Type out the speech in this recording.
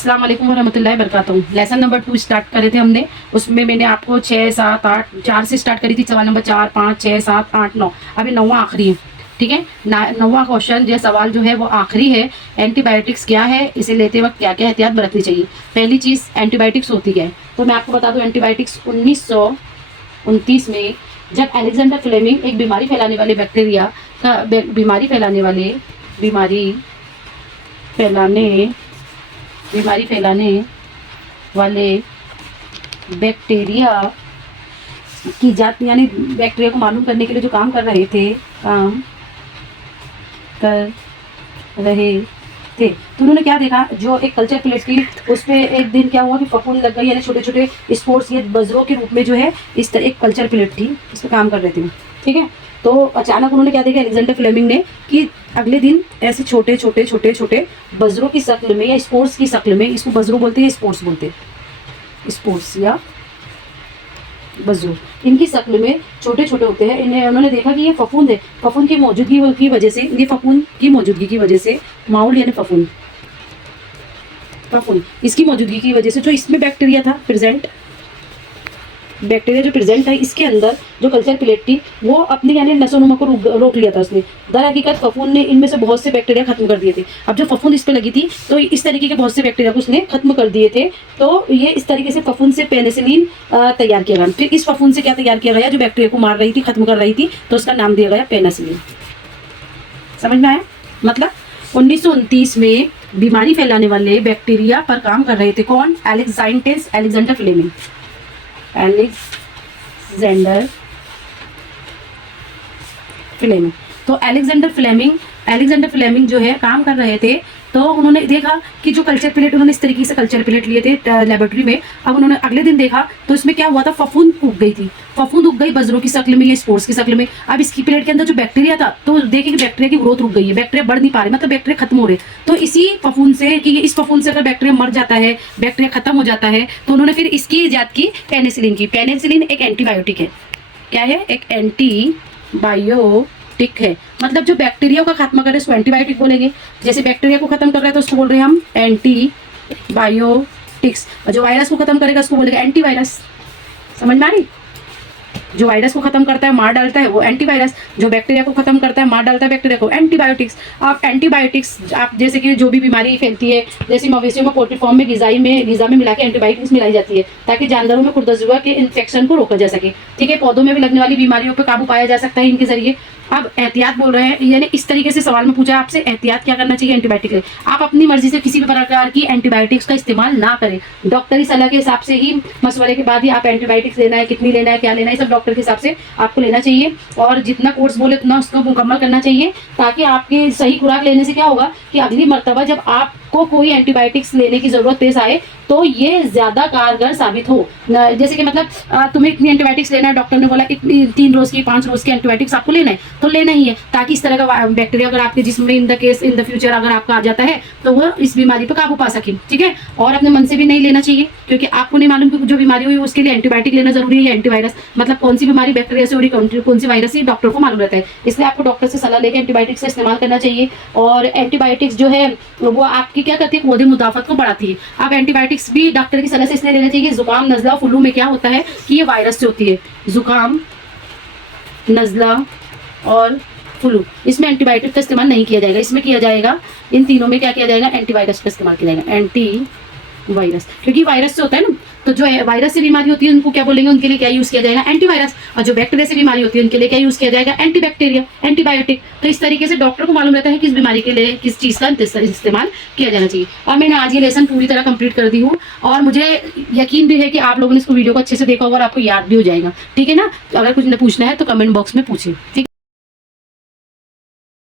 अस्सलाम वालेकुम वरहमतुल्लाहि वबरकातुहू। लेसन नंबर 2 स्टार्ट करे थे हमने। उसमें मैंने आपको 6, 7, 8, 4 से स्टार्ट करी थी। सवाल नंबर 4, 5, 6, 7, 8, 9, अभी 9वां आखिरी है। ठीक है, 9वां क्वेश्चन जो सवाल जो है वो आखिरी है। एंटीबायोटिक्स क्या है, इसे लेते वक्त क्या क्या एहतियात बरतनी चाहिए। पहली चीज़, एंटीबायोटिक्स होती क्या है, तो मैं आपको बता दूं। एंटीबायोटिक्स 1929 में जब अलेक्जेंडर फ्लेमिंग एक बीमारी फैलाने वाले बैक्टीरिया का बीमारी फैलाने वाले बैक्टीरिया की जात, यानी बैक्टीरिया को मालूम करने के लिए जो काम कर रहे थे तो उन्होंने क्या देखा, जो एक कल्चर प्लेट थी उस पर एक दिन क्या हुआ कि फफूंद लग गई, यानी छोटे छोटे स्पोर्ट्स ये बजरों के रूप में जो है इस तरह एक कल्चर प्लेट थी, इस पर काम कर रहे थे। ठीक है, तो अचानक उन्होंने क्या देखा अलेक्जेंडर फ्लेमिंग ने कि अगले दिन ऐसे छोटे छोटे बजरों की शक्ल में या स्पोर्ट्स की शक्ल में, इसको बजरों बोलते हैं, स्पोर्ट्स बोलते हैं, स्पोर्ट्स या बजरू, इनकी शक्ल में छोटे छोटे होते हैं। इन्हें उन्होंने देखा कि ये फफूंद है। फफूंद की मौजूदगी की वजह से, ये फफूंद की मौजूदगी की वजह से, माउल यानी फफूंद इसकी मौजूदगी की वजह से जो इसमें बैक्टीरिया था प्रेजेंट, बैक्टीरिया जो प्रेजेंट है इसके अंदर, जो कल्चर प्लेट थी वो अपनी यानी नसोनुमा को रोक लिया था उसने। दर हकीकत फफूंद ने इनमें से बहुत से बैक्टीरिया खत्म कर दिए थे। अब जो फफूंद इस पर लगी थी तो इस तरीके के बहुत से बैक्टीरिया को उसने खत्म कर दिए थे। तो ये इस तरीके से फफूंद से पेनिसिलिन तैयार किया गया। फिर इस फफूंद से क्या तैयार किया गया, जो बैक्टीरिया को मार रही थी, खत्म कर रही थी, तो उसका नाम दिया गया पेनिसिलिन। समझ में आया? मतलब 1929 में बीमारी फैलाने वाले बैक्टीरिया पर काम कर रहे थे कौन? Alexander Fleming. तो अलेक्जेंडर फ्लेमिंग जो है काम कर रहे थे। तो उन्होंने देखा कि जो कल्चर प्लेट, उन्होंने इस तरीके से कल्चर प्लेट लिए थे लेबोरेटरी में। अब उन्होंने अगले दिन देखा तो इसमें क्या हुआ था, फफूंद उग गई थी। फफूंद उग गई बजरों की शक्ल में या स्पोर्ट्स की शक्ल में। अब इसकी प्लेट के अंदर जो बैक्टीरिया था, तो देखे कि बैक्टीरिया की ग्रोथ रुक गई है, बैक्टीरिया बढ़ नहीं पा रहे, मतलब बैक्टीरिया खत्म हो रहे। तो इसी फफूंद से, कि इस फफूंद से अगर बैक्टीरिया मर जाता है, बैक्टीरिया खत्म हो जाता है, तो उन्होंने फिर इसकी इजाद की पेनिसिलिन की। पेनिसिलिन एक एंटीबायोटिक है। क्या है? एक एंटीबायोटिक है। मतलब जो बैक्टीरिया का खात्मा करे उसको एंटीबायोटिक बोलेंगे। जैसे बैक्टीरिया को खत्म कर रहा है तो उसको बोल रहे हैं हम एंटीबायोटिक्स। और जो वायरस को खत्म करेगा उसको बोलेगा एंटीवायरस। समझ में आ रही? जो वायरस को खत्म करता है, मार डालता है, वो एंटीवायरस। जो बैक्टीरिया को खत्म करता है, मार डालता है बैक्टीरिया को, एंटीबायोटिक्स। आप एंटीबायोटिक्स, आप जैसे कि जो भी बीमारी फैलती है, जैसे मवेशियों में पोल्ट्री फॉर्म में गिजा में मिला के एंटीबायोटिक्स मिलाई जाती है ताकि जानवरों में खुरदजुआ के इन्फेक्शन को रोका जा सके। ठीक है, पौधों में भी लगने वाली बीमारियों पर काबू पाया जा सकता है इनके जरिए। अब एहतियात बोल रहे हैं, यानी इस तरीके से सवाल में पूछा आपसे एहतियात क्या करना चाहिए एंटीबायोटिक से। आप अपनी मर्जी से किसी भी प्रकार की एंटीबायोटिक्स का इस्तेमाल ना करें। डॉक्टरी सलाह के हिसाब से ही, मशवरे के बाद ही आप एंटीबायोटिक्स लेना है, कितनी लेना है, क्या लेना है, सब डॉक्टर के हिसाब से आपको लेना चाहिए। और जितना कोर्स बोले उतना उसको मुकम्मल करना चाहिए, ताकि आपकी सही खुराक लेने से क्या होगा कि अगली मर्तबा जब आपको कोई एंटीबायोटिक्स लेने की जरूरत पेश आए तो ये ज्यादा कारगर साबित हो। जैसे कि मतलब तुम्हें इतनी एंटीबायोटिक्स लेना है, डॉक्टर ने बोला इतनी 3 रोज की 5 रोज की एंटीबायोटिक्स आपको लेना है, तो लेना ही है, ताकि इस तरह का बैक्टीरिया अगर आपके जिस्म में इन द फ्यूचर अगर आपका आ जाता है तो वो इस बीमारी पर काबू पा सके। ठीक है, और अपने मन से भी नहीं लेना चाहिए, क्योंकि आपको नहीं मालूम कि जो बीमारी हुई उसके लिए एंटीबायोटिक लेना जरूरी है या एंटीवायरस। मतलब कौन सी बीमारी बैक्टीरिया से हो रही, कौन सी वायरस से, डॉक्टर को मालूम रहता है। इसलिए आपको डॉक्टर से सलाह लेकर एंटीबायोटिक्स का इस्तेमाल करना चाहिए। और एंटीबायोटिक्स जो है वो आपकी क्या करती है, पौधे मुदाफत को बढ़ाती है। आप एंटीबायोटिक्स भी डॉक्टर की सलाह से इसलिए लेना चाहिए। जुकाम, नजला, फ्लू में क्या होता है कि ये वायरस से होती है। जुकाम, नजला और फ्लू, इसमें एंटीबायोटिक का इस्तेमाल नहीं किया जाएगा। इसमें किया जाएगा, इन तीनों में क्या किया जाएगा, एंटीवायरस का इस्तेमाल किया जाएगा। एंटीवायरस, क्योंकि वायरस से होता है ना, तो जो वायरस से बीमारी होती है उनको क्या बोलेंगे, उनके लिए क्या यूज किया जाएगा, एंटीवायरस। और जो बैक्टीरिया से बीमारी होती है उनके लिए क्या यूज किया जाएगा, एंटीबैक्टीरिया, एंटीबायोटिक। तो इस तरीके से डॉक्टर को मालूम रहता है किस बीमारी के लिए किस चीज का इस्तेमाल किया जाना चाहिए। और मैंने आज ये लेसन पूरी तरह कंप्लीट कर दी हूँ, और मुझे यकीन भी है कि आप लोगों ने इसको वीडियो को अच्छे से देखा होगा और आपको याद भी हो जाएगा। ठीक है ना? अगर कुछ पूछना है तो कमेंट बॉक्स में पूछिए। ठीक।